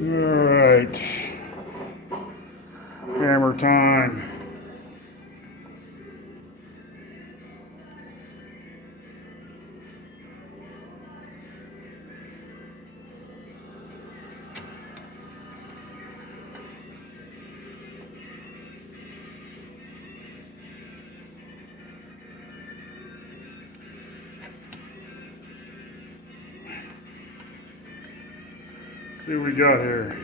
Alright, hammer time. Let's see what we got here.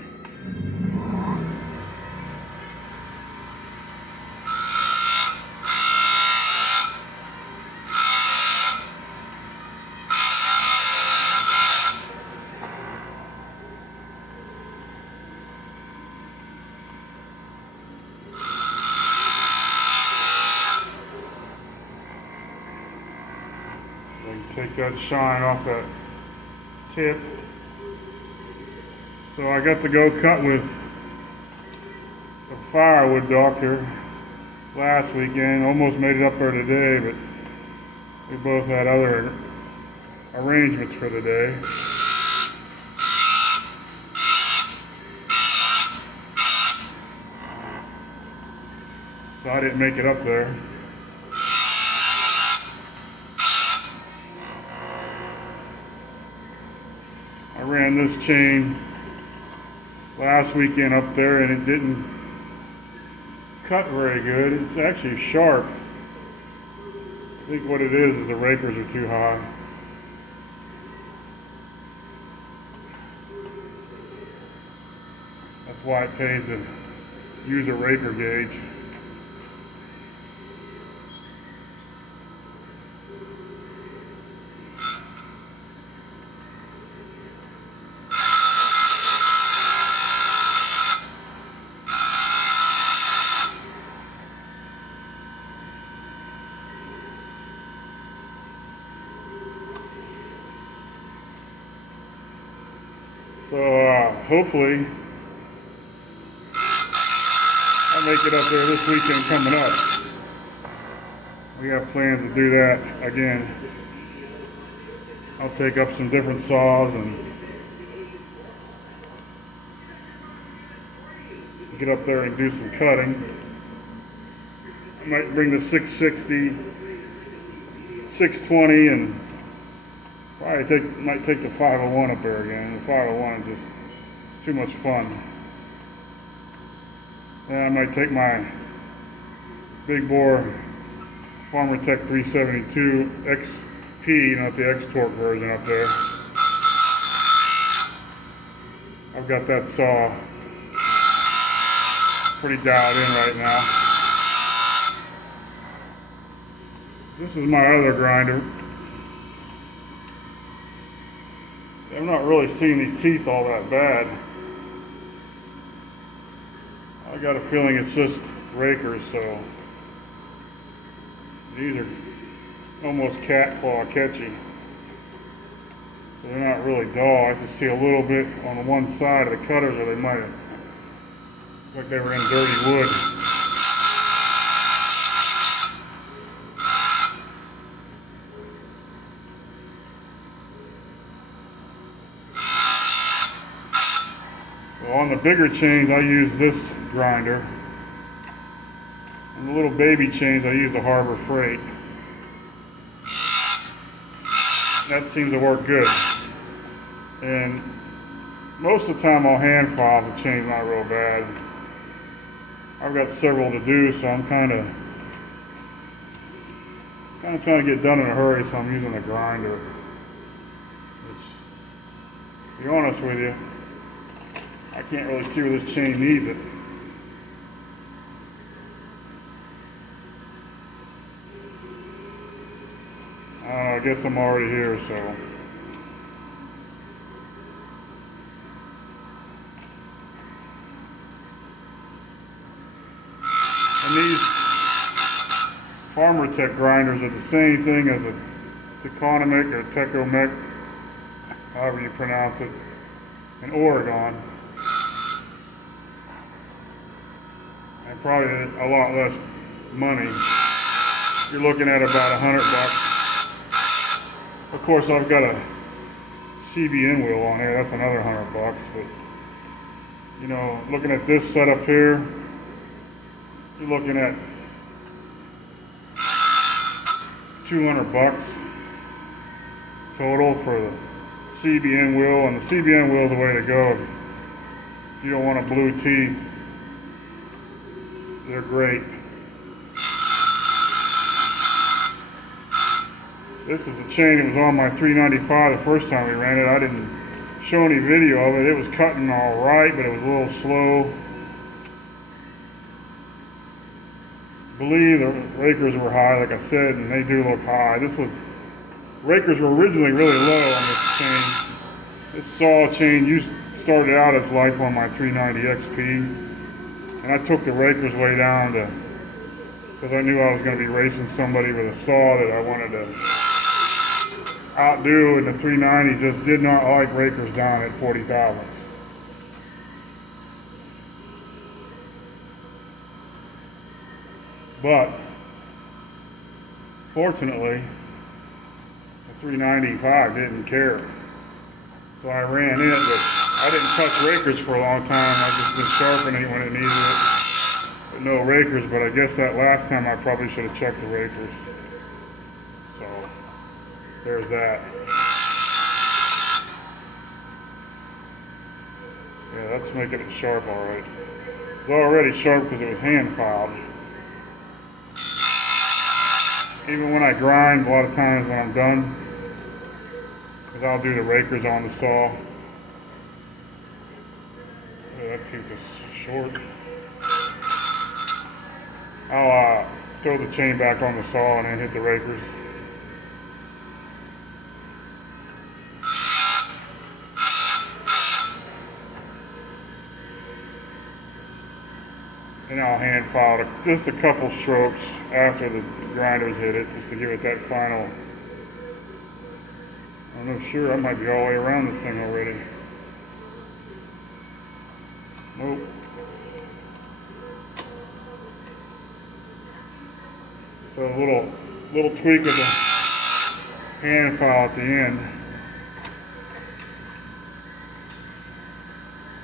Take that shine off that tip. So I got to go cut with a firewood doctor last weekend. Almost made it up there today, but we both had other arrangements for the day. So I didn't make it up there. I ran this chain last weekend up there and it didn't cut very good. It's actually sharp. I think what it is the rakers are too high. That's why it pays to use a raker gauge. So hopefully I'll make it up there this weekend coming up. We have plans to do that again. I'll take up some different saws and get up there and do some cutting. I might bring the 660, 620 and probably might take the 501 up there again. The 501 is just too much fun. Then I might take my big bore Farmer Tech 372 XP, not the X-Torque version up there. I've got that saw pretty dialed in right now. This is my other grinder. I'm not really seeing these teeth all that bad. I got a feeling it's just rakers, so these are almost cat claw catchy. So they're not really dull. I can see a little bit on the one side of the cutters where they might have looked like they were in dirty wood. On the bigger chains, I use this grinder. On the little baby chains, I use the Harbor Freight. That seems to work good. And most of the time, I'll hand file the chain's not real bad. I've got several to do, so I'm kind of trying to get done in a hurry, so I'm using a grinder. To be honest with you, I can't really see where this chain needs it. I guess I'm already here, so. And these Farmer Tech grinders are the same thing as a Teconomic or Tecomec, however you pronounce it, in Oregon. And probably a lot less money. You're looking at about $100. Of course, I've got a CBN wheel on here. That's another $100. But You know, looking at this setup here, you're looking at $200 total for the CBN wheel, and the CBN wheel is the way to go. If you don't want a blue teeth, they're great. This is the chain that was on my 395 the first time we ran it. I didn't show any video of it. It was cutting all right, but it was a little slow. I believe the rakers were high, like I said, and they do look high. Rakers were originally really low on this chain. This saw chain started out its life on my 390 XP, and I took the rakers way down because I knew I was going to be racing somebody with a saw that I wanted to outdo, and the 390 just did not like rakers down at 40 thousandths. But fortunately, the 395 didn't care, so I ran it, but I didn't touch rakers for a long time. I just been sharpening when it needed it, but no rakers. But I guess that last time I probably should have checked the rakers. So there's that. Yeah, that's making it sharp all right. It's already sharp because it was hand filed. Even when I grind, a lot of times when I'm done, because I'll do the rakers on the saw. Oh, that tooth is short. I'll throw the chain back on the saw and then hit the rakers. And I'll hand file just a couple strokes after the grinders hit it, just to give it that final. I'm not sure, I might be all the way around this thing already. Nope. So a little tweak of the hand file at the end.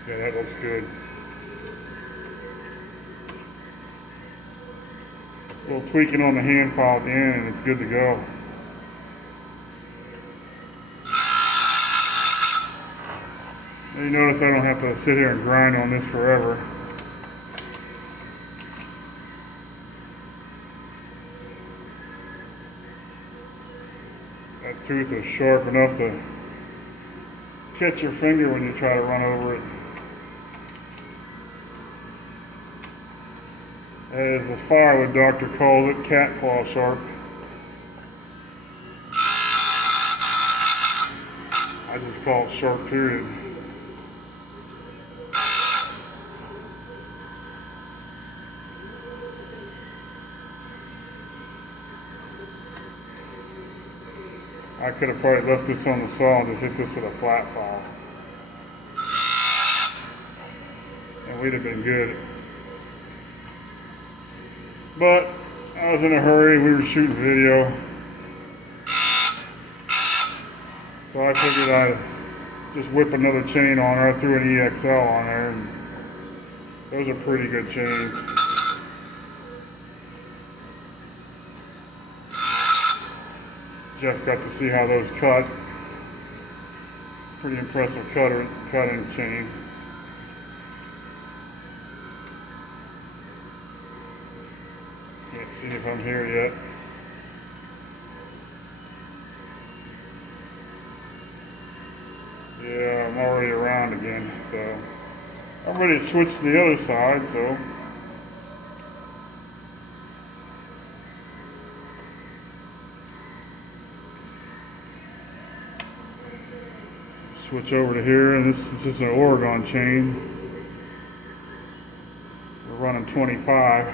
Yeah, that looks good. A little tweaking on the hand file at the end and it's good to go. Now you notice I don't have to sit here and grind on this forever. That tooth is sharp enough to catch your finger when you try to run over it. As the firewood doctor calls it, cat claw sharp. I just call it sharp, period. I could have probably left this on the saw and just hit this with a flat file, and we'd have been good. But I was in a hurry, we were shooting video, so I figured I'd just whip another chain on her. I threw an EXL on there, and those are pretty good chains. Jeff got to see how those cut. Pretty impressive cutting chain. Can't see if I'm here yet. Yeah, I'm already around again, so I'm ready to switch to the other side, so switch over to here, and this is just an Oregon chain. We're running 25.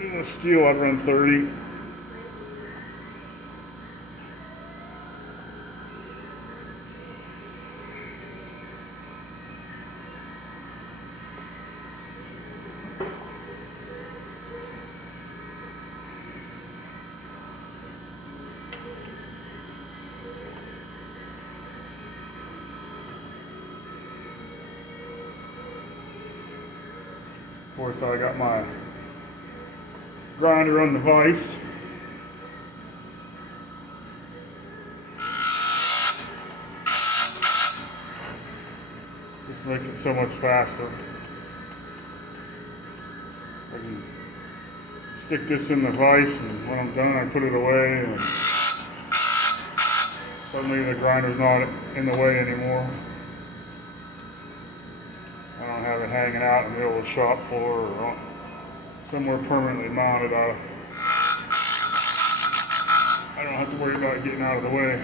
In a steel, I'd run 30. Of course, I got my grinder on the vise. This makes it so much faster. I can stick this in the vise, and when I'm done, I put it away, and suddenly the grinder's not in the way anymore. I don't have it hanging out in the middle of the shop floor or somewhere permanently mounted. I don't have to worry about getting out of the way.